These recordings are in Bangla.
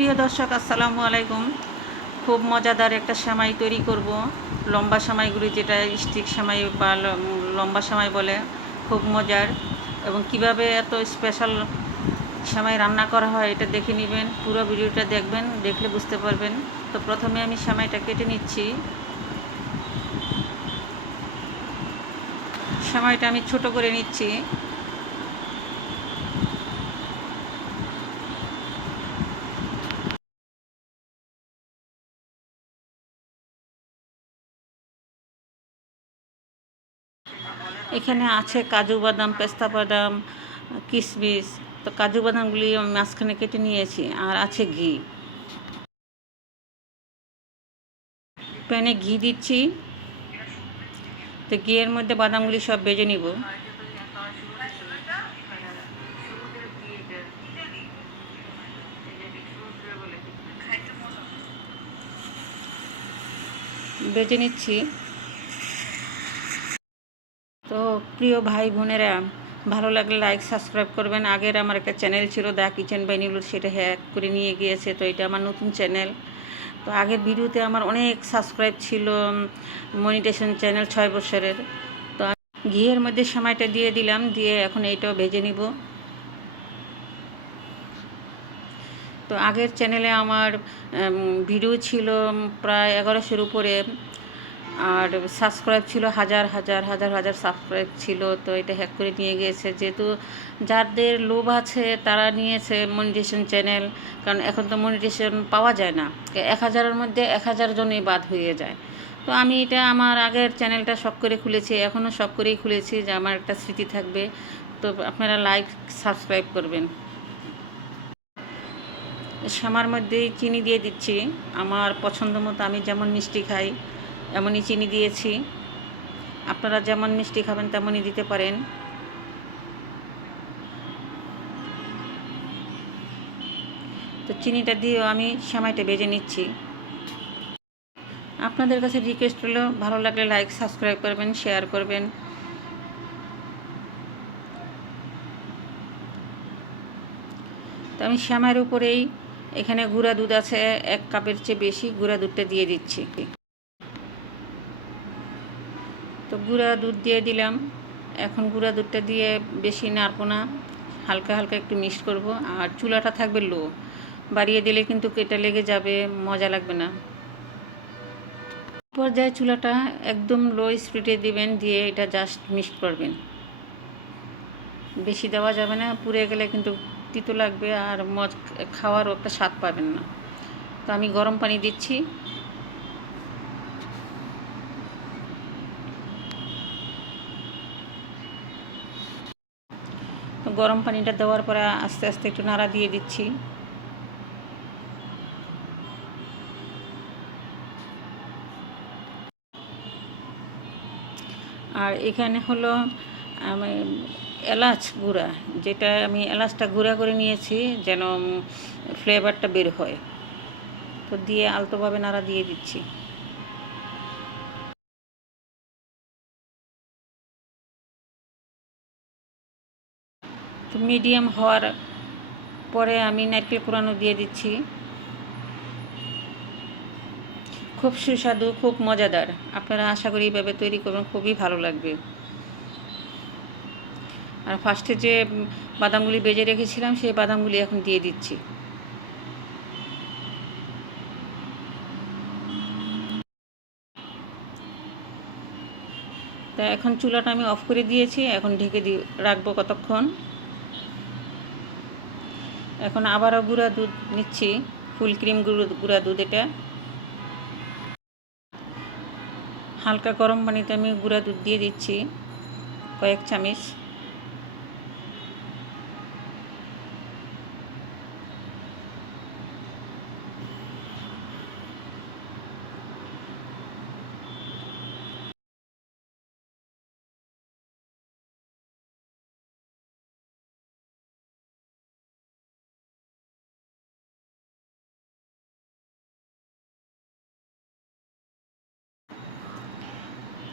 প্রিয় দর্শক, আসসালামু আলাইকুম। খুব মজাদার একটা সেমাই তৈরি করব। লম্বা সেমাইগুলি যেটা স্টিক সেমাই বা লম্বা সেমাই বলে, খুব মজার। এবং কীভাবে এত স্পেশাল সেমাই রান্না করা হয় এটা দেখে নেবেন, পুরো ভিডিওটা দেখবেন, দেখলে বুঝতে পারবেন। তো প্রথমে আমি সেমাইটা কেটে নিচ্ছি। সেমাইটা আমি ছোট করে নিচ্ছি। এখানে আছে কাজু বাদাম, পেস্তা বাদাম কিশমিশ তো কাজু বাদামগুলি আমি মাঝখানে কেটে নিয়েছি, আর আছে ঘি। প্যানে ঘি দিচ্ছি। তো ঘিয়ের মধ্যে বাদামগুলি সব বেজে নিব। বেজে নিচ্ছি। তো প্রিয় ভাই বোনেরা, ভালো লাগলে লাইক সাবস্ক্রাইব করবেন। আগের আমার একটা চ্যানেল ছিল দ্য কিচেন বাই নিউজ সেটা হ্যাক করে নিয়ে গিয়েছে, তো এটা আমার নতুন চ্যানেল তো আগের ভিডিওতে আমার অনেক সাবস্ক্রাইব ছিল মনিটেশন চ্যানেল ছয় বছরের। তো ঘিয়ের মধ্যে সময়টা দিয়ে দিলাম, দিয়ে এখন এইটাও ভেজে নিব। তো আগের চ্যানেলে আমার ভিডিও ছিল প্রায় এগারোশোর উপরে। আর সাবস্ক্রাইব ছিল হাজার হাজার হাজার হাজার সাবস্ক্রাইব ছিল, তো এটা হ্যাক করে নিয়ে গিয়েছে। যেহেতু যাদের লোভ আছে, তারা নিয়েছে মনিটেশন চ্যানেল কারণ এখন তো মনিটেশন পাওয়া যায় না। এক হাজারের মধ্যে এক হাজার জনই বাদ হয়ে যায়। তো আমি এটা আমার আগের চ্যানেলটা শখ করে খুলেছি, এখনও শখ করেই খুলেছি যে আমার একটা স্মৃতি থাকবে। তো আপনারা লাইক সাবস্ক্রাইব করবেন। শ্যামার মধ্যেই চিনি দিয়ে দিচ্ছি। আমার পছন্দ মতো আমি যেমন মিষ্টি খাই এমনই চিনি দিয়েছি। আপনারা যেমন মিষ্টি খাবেন তেমনই দিতে পারেন। তো চিনিটা দিয়েও আমি সেমাইটা বেজে নিচ্ছি। আপনাদের কাছে রিকোয়েস্ট হলো ভালো লাগলে লাইক সাবস্ক্রাইব করবেন শেয়ার করবেন। তো আমি শ্যামার উপরেই এখানে গুঁড়া দুধ আছে, এক কাপের চেয়ে বেশি গুঁড়া দুধটা দিয়ে দিচ্ছি। তো গুঁড়া দুধ দিয়ে দিলাম। এখন গুঁড়া দুধটা দিয়ে বেশি নাড়বো না। হালকা হালকা একটু মিক্সড করব। আর চুলাটা থাকবে লো। বাড়িয়ে দিলে কিন্তু কেটে লেগে যাবে, মজা লাগবে না। পর্যায়ে চুলাটা একদম লো স্পিডে দিবেন, দিয়ে এটা জাস্ট মিক্সড করবেন। বেশি দেওয়া যাবে না, পুড়ে গেলে কিন্তু তিতো লাগবে আর মজ, খাওয়ারও একটা স্বাদ পাবেন না। তো আমি গরম পানি দিচ্ছি। গরম পানিটা দেওয়ার পরে আস্তে আস্তে একটু নাড়া দিয়ে দিচ্ছি। আর এখানে হলো, আমি, এলাচ গুঁড়া, যেটা আমি এলাচটা গুঁড়া করে নিয়েছি যেন ফ্লেভারটা বের হয়। তো দিয়ে আলতোভাবে নাড়া দিয়ে দিচ্ছি। মিডিয়াম হওয়ার পরে আমি নারকেল কোরানো দিয়ে দিচ্ছি। খুব সুস্বাদু, খুব মজাদার। আপনারা আশা করি এইভাবে তৈরি করবেন, খুবই ভালো লাগবে। আর ফার্স্টে যে বাদামগুলি বেজে রেখেছিলাম, সেই বাদামগুলি এখন দিয়ে দিচ্ছি। তা এখন চুলাটা আমি অফ করে দিয়েছি, এখন ঢেকে দিয়ে রাখব কতক্ষণ। এখন আবারও গুঁড়া দুধ নিচ্ছি, ফুল ক্রিম গুঁড়ো, গুঁড়া দুধ এটা। হালকা গরম পানিতে আমি গুঁড়া দুধ দিয়ে দিচ্ছি, কয়েক চামচ।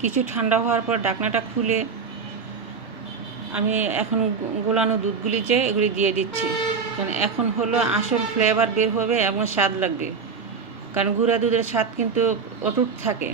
কিছু ঠান্ডা হওয়ার পর ডাকনাটা খুলে আমি এখন গোলানো দুধগুলি যে এগুলি দিয়ে দিচ্ছি। কারণ এখন হলো আসল ফ্লেভার বের হবে এবং স্বাদ লাগবে। কারণ গুঁড়া দুধের স্বাদ কিন্তু অটুট থাকে।